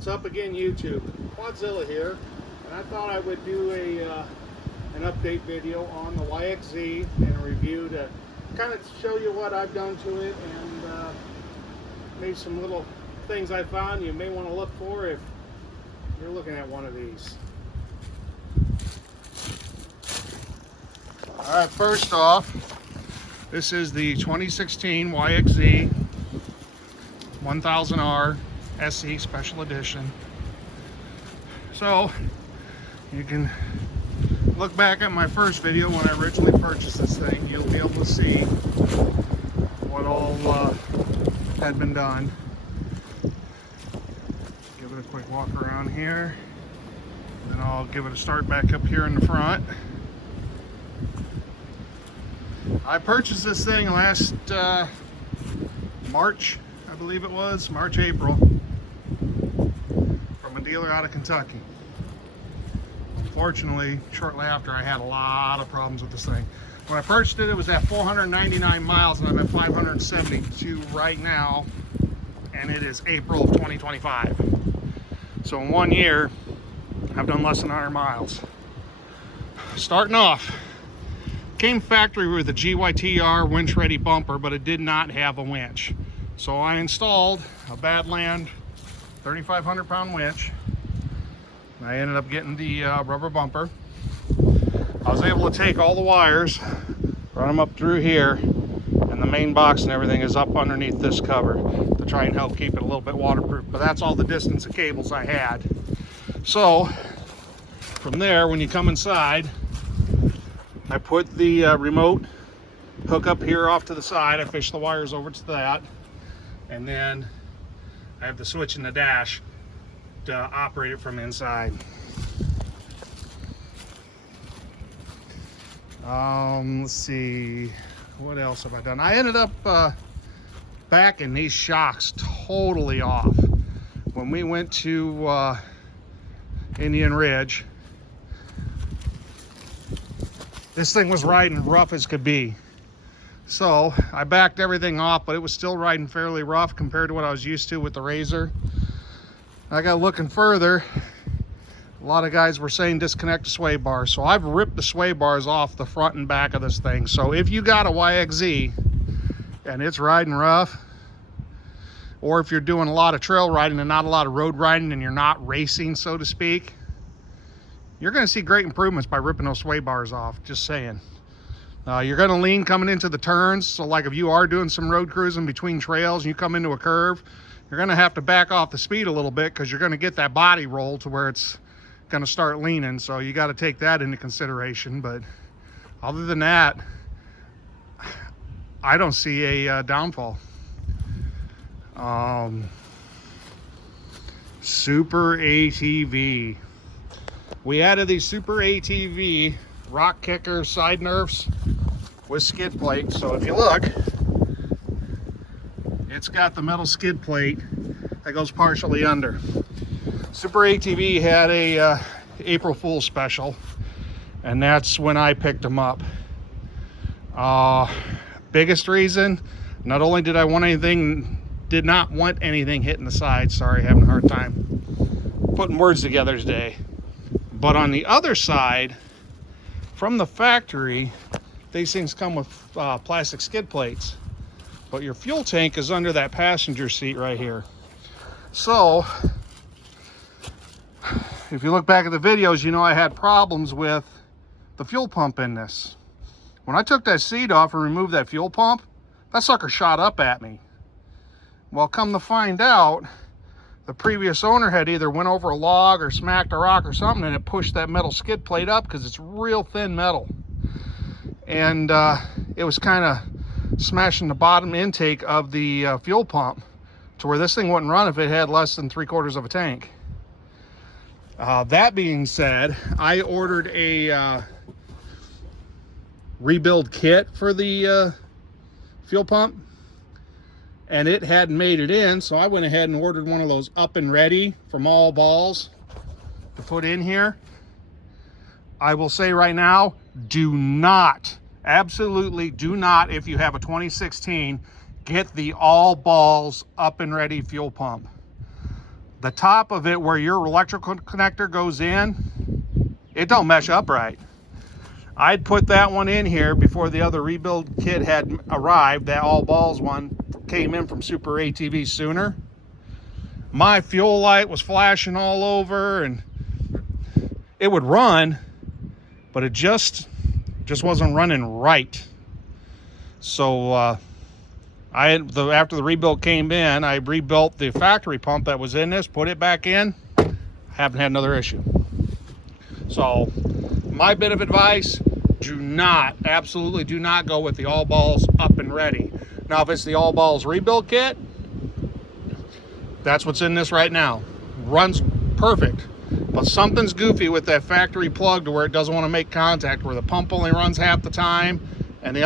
What's up again, YouTube? Quadzilla here, and I thought I would do an update video on the YXZ and a review to kind of show you what I've done to it and maybe some little things I found you may want to look for if you're looking at one of these. Alright, first off, this is the 2016 YXZ1000r SE Special Edition. So you can look back at my first video when I originally purchased this thing. You'll be able to see what all had been done. Give it a quick walk around here, then I'll give it a start back up here in the front. I purchased this thing last March, I believe it was, March, April, from a dealer out of Kentucky. Unfortunately, shortly after, I had a lot of problems with this thing. When I purchased it, it was at 499 miles, and I'm at 572 right now, and it is April of 2025. So in 1 year, I've done less than 100 miles. Starting off, came factory with a GYTR winch ready bumper, but it did not have a winch. So I installed a Badland 3,500 pound winch. I ended up getting the rubber bumper. I was able to take all the wires, run them up through here, and the main box and everything is up underneath this cover to try and help keep it a little bit waterproof. But that's all the distance of cables I had. So from there, when you come inside, I put the remote hook up here off to the side. I fish the wires over to that, and then I have the switch in the dash to operate it from inside. Let's see, what else have I done? I ended up backing these shocks totally off. When we went to Indian Ridge, this thing was riding rough as could be. So I backed everything off, but it was still riding fairly rough compared to what I was used to with the Razor. I got looking further. A lot of guys were saying disconnect the sway bars. So I've ripped the sway bars off the front and back of this thing. So if you got a YXZ and it's riding rough, or if you're doing a lot of trail riding and not a lot of road riding and you're not racing, so to speak, you're going to see great improvements by ripping those sway bars off, just saying. You're going to lean coming into the turns, so like if you are doing some road cruising between trails and you come into a curve, you're going to have to back off the speed a little bit because you're going to get that body roll to where it's going to start leaning, so you got to take that into consideration. But other than that, I don't see a downfall. Super ATV. We added these Super ATV rock kicker side nerfs with skid plate. So if you look, it's got the metal skid plate that goes partially under. Super ATV had a April Fool's special, and that's when I picked them up. Biggest reason, not only did I did not want anything hitting the side. Sorry, having a hard time putting words together today. But on the other side, from the factory, these things come with plastic skid plates. But your fuel tank is under that passenger seat right here. So, if you look back at the videos, you know I had problems with the fuel pump in this. When I took that seat off and removed that fuel pump, that sucker shot up at me. Well, come to find out, the previous owner had either went over a log or smacked a rock or something, and it pushed that metal skid plate up because it's real thin metal. And it was kind of smashing the bottom intake of the fuel pump to where this thing wouldn't run if it had less than 3/4 of a tank. That being said, I ordered a rebuild kit for the fuel pump, and it hadn't made it in, so I went ahead and ordered one of those up and ready from All Balls to put in here. I will say right now, do not, absolutely do not, if you have a 2016, get the All Balls up and ready fuel pump. the top of it where your electrical connector goes in, it don't mesh up right. I'd put that one in here before the other rebuild kit had arrived. That all balls one came in from Super ATV Sooner. My fuel light was flashing all over, and it would run, but it just wasn't running right. So after the rebuild came in, I rebuilt the factory pump that was in this, put it back in. Haven't had another issue. So my bit of advice, absolutely do not go with the all balls up and ready. Now, if it's the all balls rebuild kit, that's what's in this right now. Runs perfect, but something's goofy with that factory plug to where it doesn't want to make contact, where the pump only runs half the time, and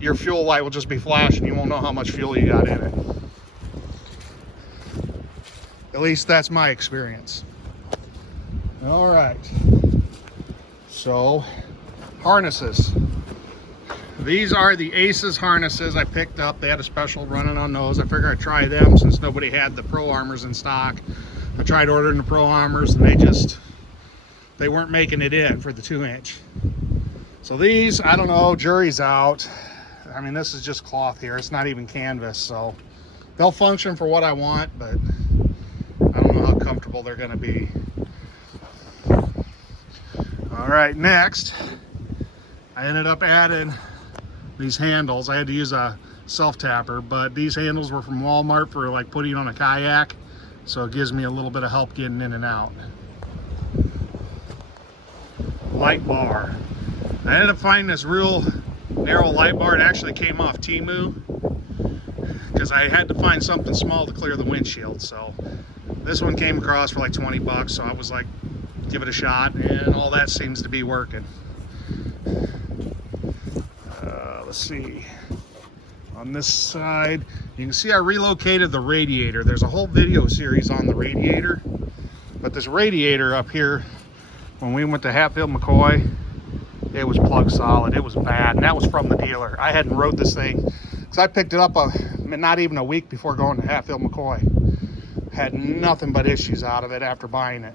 your fuel light will just be flashing. You won't know how much fuel you got in it. At least that's my experience. All right. So, harnesses. These are the Aces harnesses I picked up. They had a special running on those. I figured I'd try them since nobody had the Pro Armors in stock. I tried ordering the Pro Armors and they weren't making it in for the 2-inch. So these, I don't know, jury's out. I mean, this is just cloth here. It's not even canvas, so they'll function for what I want, but I don't know how comfortable they're gonna be. All right, next, I ended up adding these handles. I had to use a self-tapper, but these handles were from Walmart for like putting on a kayak, so it gives me a little bit of help getting in and out. Light bar. I ended up finding this real narrow light bar. It actually came off Temu because I had to find something small to clear the windshield. So this one came across for like 20 bucks, so I was like, give it a shot, and all that seems to be working. Let's see. On this side, you can see I relocated the radiator. There's a whole video series on the radiator, but this radiator up here, when we went to Hatfield McCoy, it was plug solid. It was bad, and that was from the dealer. I hadn't rode this thing because I picked it up not even a week before going to Hatfield McCoy. Had nothing but issues out of it after buying it.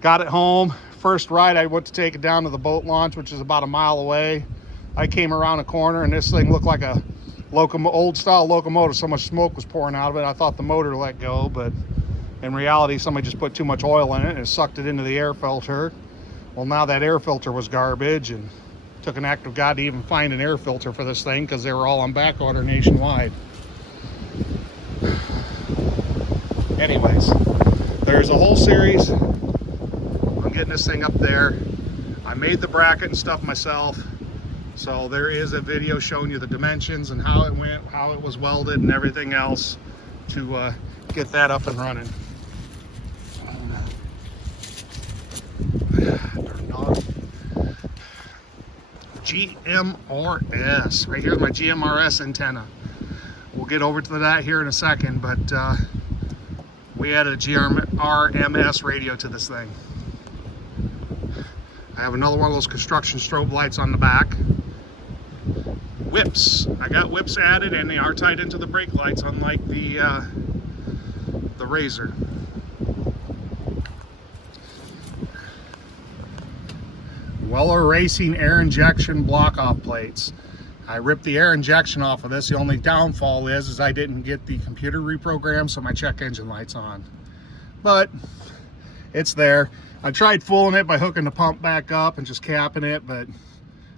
Got it home. First ride, I went to take it down to the boat launch, which is about a mile away. I came around a corner, and this thing looked like a old style locomotive. So much smoke was pouring out of it. I thought the motor let go, but in reality, somebody just put too much oil in it and it sucked it into the air filter. Well, now that air filter was garbage, and took an act of God to even find an air filter for this thing because they were all on back order nationwide. Anyways, there's a whole series on getting this thing up there. I made the bracket and stuff myself, so there is a video showing you the dimensions and how it went, how it was welded and everything else to get that up and running. GMRS. Right here's my GMRS antenna. We'll get over to that here in a second, but we added a GRMS radio to this thing. I have another one of those construction strobe lights on the back. Whips. I got whips added, and they are tied into the brake lights, unlike the Razor. Weller Racing air injection block-off plates. I ripped the air injection off of this. The only downfall is I didn't get the computer reprogrammed, so my check engine light's on. But it's there. I tried fooling it by hooking the pump back up and just capping it, but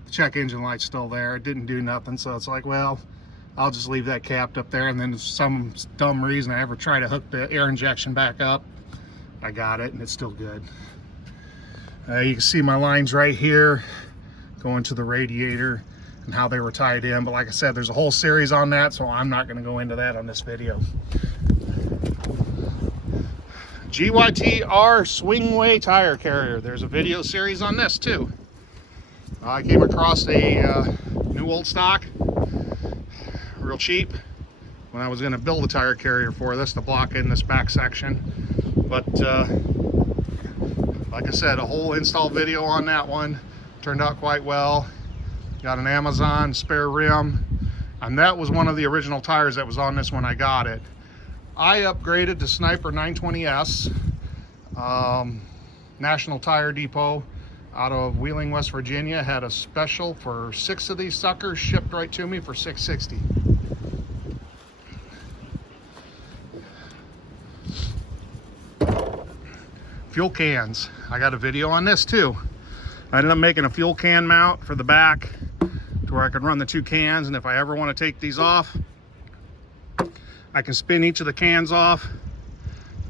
the check engine light's still there. It didn't do nothing, so it's like, well, I'll just leave that capped up there, and then if some dumb reason I ever try to hook the air injection back up, I got it, and it's still good. You can see my lines right here going to the radiator and how they were tied in, but like I said, there's a whole series on that, so I'm not going to go into that on this video. GYTR Swingway tire carrier. There's a video series on this too. I came across a new old stock, real cheap, when I was going to build a tire carrier for this to block in this back section, but like I said, a whole install video on that one. Turned out quite well. Got an Amazon spare rim, and that was one of the original tires that was on this when I got it. I upgraded to Sniper 920S, National Tire Depot out of Wheeling, West Virginia. Had a special for 6 of these suckers shipped right to me for $6.60. Fuel cans. I got a video on this too. I ended up making a fuel can mount for the back to where I could run the 2 cans, and if I ever want to take these off, I can spin each of the cans off,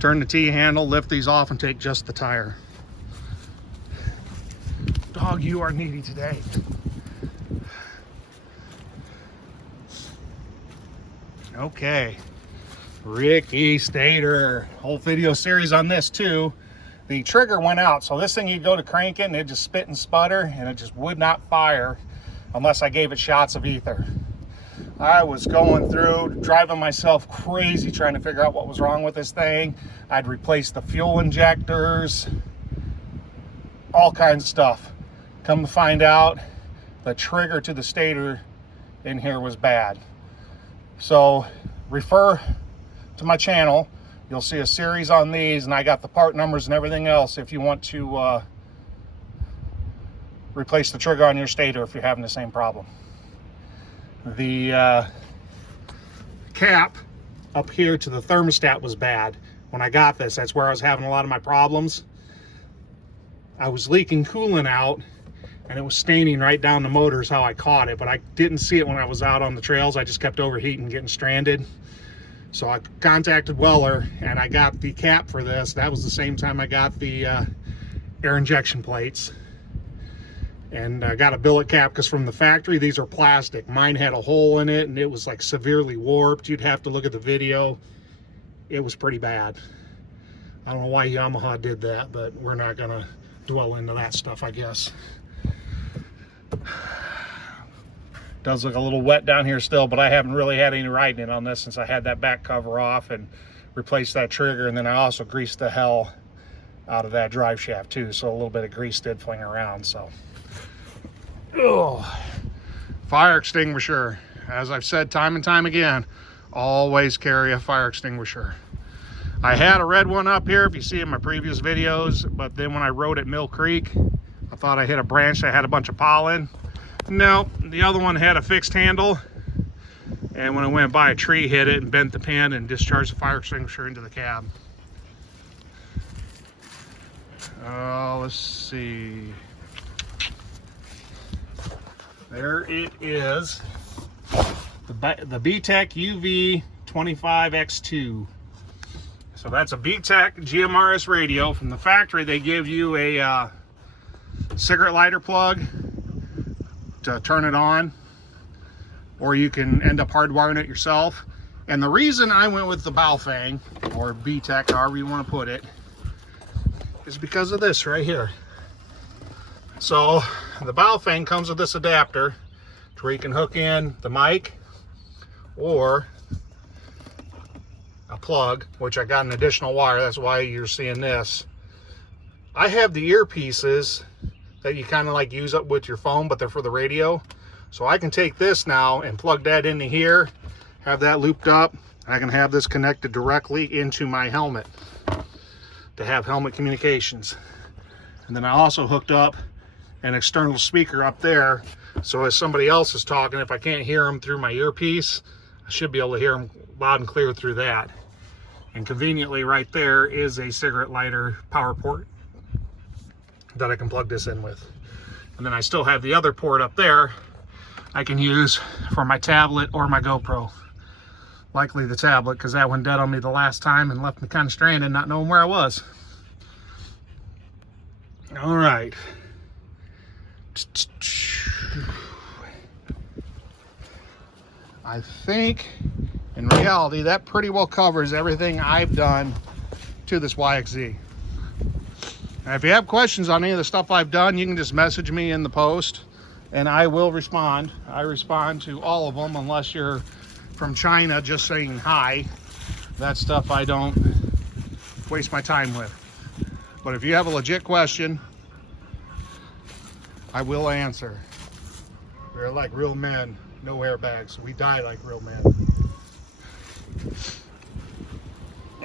turn the T handle, lift these off, and take just the tire. Dog, you are needy today. Okay, Ricky Stater. Whole video series on this too. The trigger went out, so this thing, you go to crank it and it just spit and sputter, and it just would not fire unless I gave it shots of ether. I was going through, driving myself crazy trying to figure out what was wrong with this thing. I'd replaced the fuel injectors, all kinds of stuff. Come to find out, the trigger to the stator in here was bad. So refer to my channel. You'll see a series on these, and I got the part numbers and everything else if you want to replace the trigger on your stator if you're having the same problem. The cap up here to the thermostat was bad. When I got this, that's where I was having a lot of my problems. I was leaking coolant out, and it was staining right down the motor is how I caught it, but I didn't see it when I was out on the trails. I just kept overheating, getting stranded. So I contacted Weller, and I got the cap for this. That was the same time I got the air injection plates. And I got a billet cap because from the factory, these are plastic. Mine had a hole in it, and it was like severely warped. You'd have to look at the video. It was pretty bad. I don't know why Yamaha did that, but we're not going to dwell into that stuff, I guess. Does look a little wet down here still, but I haven't really had any riding it on this since I had that back cover off and replaced that trigger, and then I also greased the hell out of that drive shaft too, so a little bit of grease did fling around. So fire extinguisher, as I've said time and time again, always carry a fire extinguisher. I had a red one up here if you see in my previous videos, but then when I rode at Mill Creek, I thought I hit a branch that had a bunch of pollen. No, the other one had a fixed handle, and when I went by a tree, hit it and bent the pin and discharged the fire extinguisher into the cab. Let's see. There it is. The BTEC UV25X2. So that's a BTEC GMRS radio. From the factory, they give you a cigarette lighter plug to turn it on, or you can end up hardwiring it yourself. And the reason I went with the Baofeng, or BTEC, however you want to put it, is because of this right here. So the Baofeng comes with this adapter to where you can hook in the mic or a plug, which I got an additional wire. That's why you're seeing this. I have the earpieces that you kind of like use up with your phone, but they're for the radio. So I can take this now and plug that into here, have that looped up. I can have this connected directly into my helmet to have helmet communications. And then I also hooked up an external speaker up there, so as somebody else is talking, if I can't hear them through my earpiece, I should be able to hear them loud and clear through that. And conveniently right there is a cigarette lighter power port that I can plug this in with. And then I still have the other port up there I can use for my tablet or my GoPro. Likely the tablet, because that one dead on me the last time and left me kind of stranded, not knowing where I was. All right. I think in reality that pretty well covers everything I've done to this YXZ. Now, if you have questions on any of the stuff I've done, you can just message me in the post and I will respond. I respond to all of them unless you're from China just saying hi. That stuff I don't waste my time with. But if you have a legit question, I will answer. We're like real men, no airbags. We die like real men.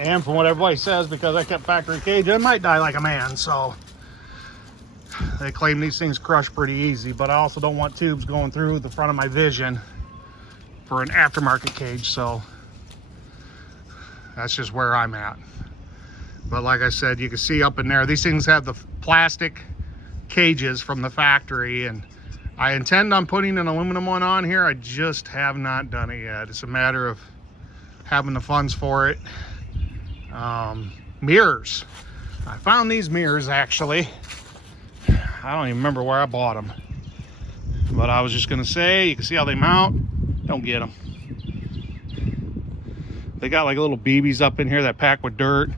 And from what everybody says, because I kept factory cage, I might die like a man. So they claim these things crush pretty easy, but I also don't want tubes going through the front of my vision for an aftermarket cage. So that's just where I'm at. But like I said, you can see up in there, these things have the plastic cages from the factory, and I intend on putting an aluminum one on here. I just have not done it yet. It's a matter of having the funds for it. Mirrors. I found these mirrors actually. I don't even remember where I bought them. But I was just gonna say, you can see how they mount. Don't get them. They got like little BBs up in here that pack with dirt,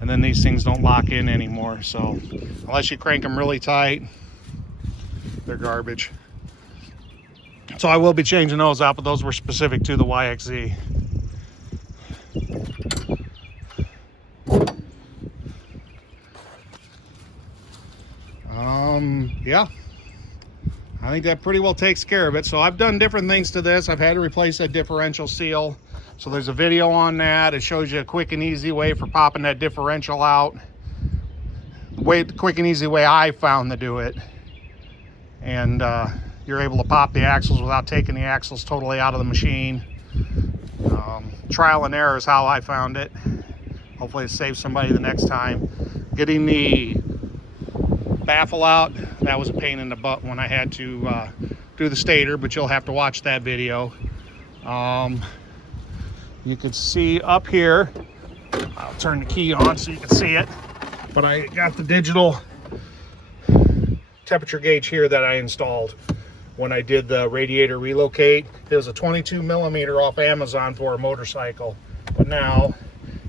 and then these things don't lock in anymore. So unless you crank them really tight, they're garbage. So I will be changing those out, but those were specific to the YXZ. Yeah, I think that pretty well takes care of it. So I've done different things to this. I've had to replace that differential seal. So there's a video on that. It shows you a quick and easy way for popping that differential out. The quick and easy way I found to do it. And you're able to pop the axles without taking the axles totally out of the machine. Trial and error is how I found it. Hopefully it saves somebody the next time. Getting the baffle out, that was a pain in the butt when I had to do the stator, but you'll have to watch that video. You can see up here, I'll turn the key on so you can see it, but I got the digital temperature gauge here that I installed when I did the radiator relocate. It was a 22 millimeter off Amazon for a motorcycle, but now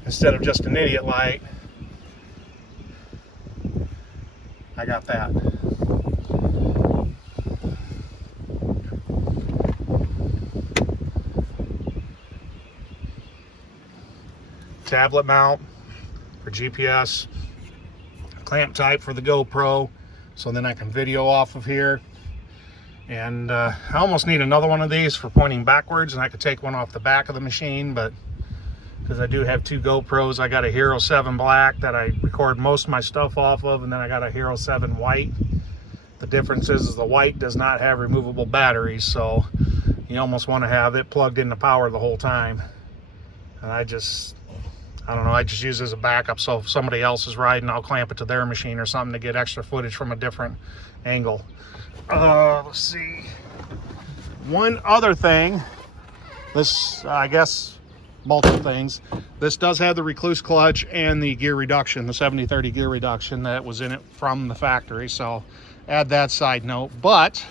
instead of just an idiot light, I got that. Tablet mount for GPS, clamp type for the GoPro, so then I can video off of here. And I almost need another one of these for pointing backwards, and I could take one off the back of the machine, but because I do have two GoPros, I got a Hero 7 black that I record most of my stuff off of, and then I got a Hero 7 white. The difference is the white does not have removable batteries, so you almost want to have it plugged into power the whole time. And I don't know, I just use it as a backup, so if somebody else is riding, I'll clamp it to their machine or something to get extra footage from a different angle. Let's see. One other thing, this, I guess, multiple things. This does have the recluse clutch and the gear reduction, the 70/30 gear reduction that was in it from the factory, so add that side note. But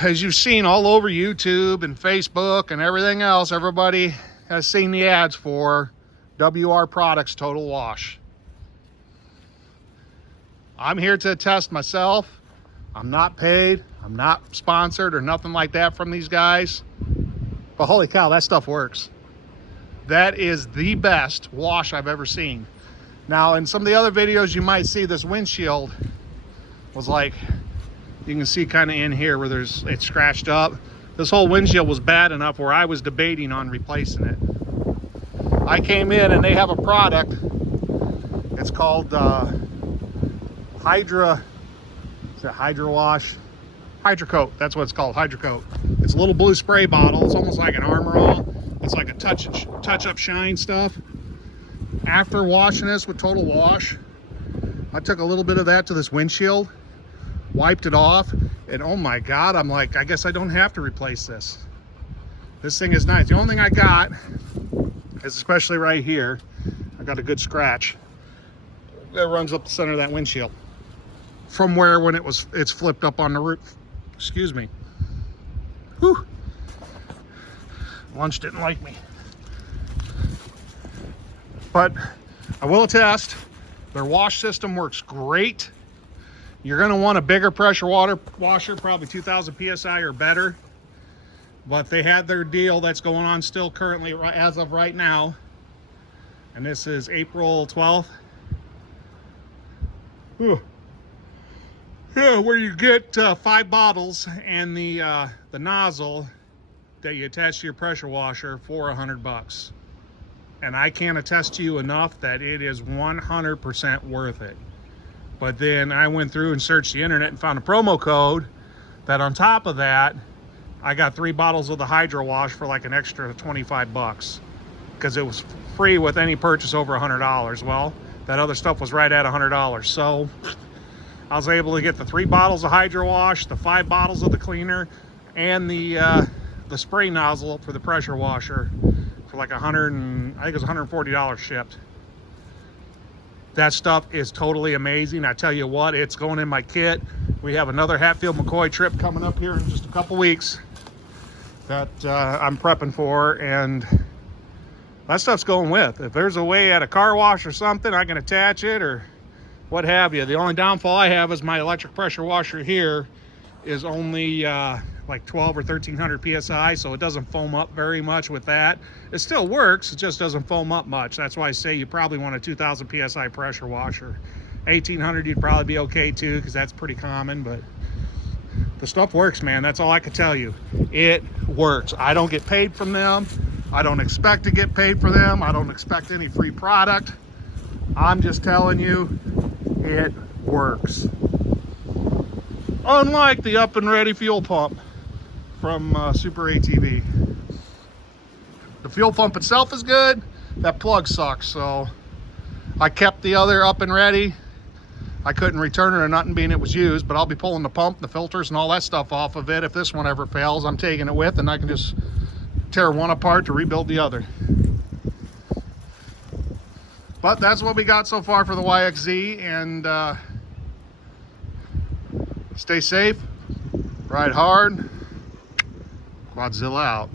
as you've seen all over YouTube and Facebook and everything else, everybody has seen the ads for WR Products Total Wash. I'm here to attest myself. I'm not paid, I'm not sponsored or nothing like that from these guys. But holy cow, that stuff works. That is the best wash I've ever seen. Now, in some of the other videos, you might see this windshield was like, you can see kind of in here where it's scratched up. This whole windshield was bad enough where I was debating on replacing it. I came in and they have a product. It's called Hydra Wash? Hydrocoat, that's what it's called, Hydrocoat. It's a little blue spray bottle. It's almost like an Armor All. It's like a touch-up shine stuff. After washing this with Total Wash, I took a little bit of that to this windshield, wiped it off, and oh my God, I'm like, I guess I don't have to replace this. This thing is nice. The only thing I got is, especially right here, I got a good scratch that runs up the center of that windshield from where when it's flipped up on the roof. Excuse me. Whew. Lunch didn't like me. But I will attest, their wash system works great. You're gonna want a bigger pressure water washer, probably 2000 PSI or better. But they had their deal that's going on still currently as of right now. And this is April 12th. Whew. Yeah, where you get 5 bottles and the nozzle that you attach to your pressure washer for $100. and I can't attest to you enough that it is 100% worth it. But then I went through and searched the internet and found a promo code that on top of that, I got 3 bottles of the Hydro Wash for like an extra 25 bucks because it was free with any purchase over $100. Well, that other stuff was right at $100. So I was able to get the 3 bottles of Hydro Wash, the 5 bottles of the cleaner, and the spray nozzle for the pressure washer for like I think it was $140 shipped. That stuff is totally amazing. I tell you what, it's going in my kit. We have another Hatfield McCoy trip coming up here in just a couple weeks that I'm prepping for, and that stuff's going with. If there's a way at a car wash or something, I can attach it or what have you. The only downfall I have is my electric pressure washer here is only like 12 or 1300 psi, so it doesn't foam up very much with that. It still works, it just doesn't foam up much. That's why I say you probably want a 2000 psi pressure washer. 1800 you'd probably be okay too, because that's pretty common, but the stuff works, man. That's all I can tell you. It works. I don't get paid from them. I don't expect to get paid for them. I don't expect any free product. I'm just telling you, it works. Unlike the Up and Ready fuel pump from Super ATV. The fuel pump itself is good. That plug sucks, so I kept the other Up and Ready. I couldn't return it or nothing being it was used, but I'll be pulling the pump, the filters, and all that stuff off of it. If this one ever fails, I'm taking it with, and I can just tear one apart to rebuild the other. But that's what we got so far for the YXZ, and stay safe, ride hard, Quadzilla out.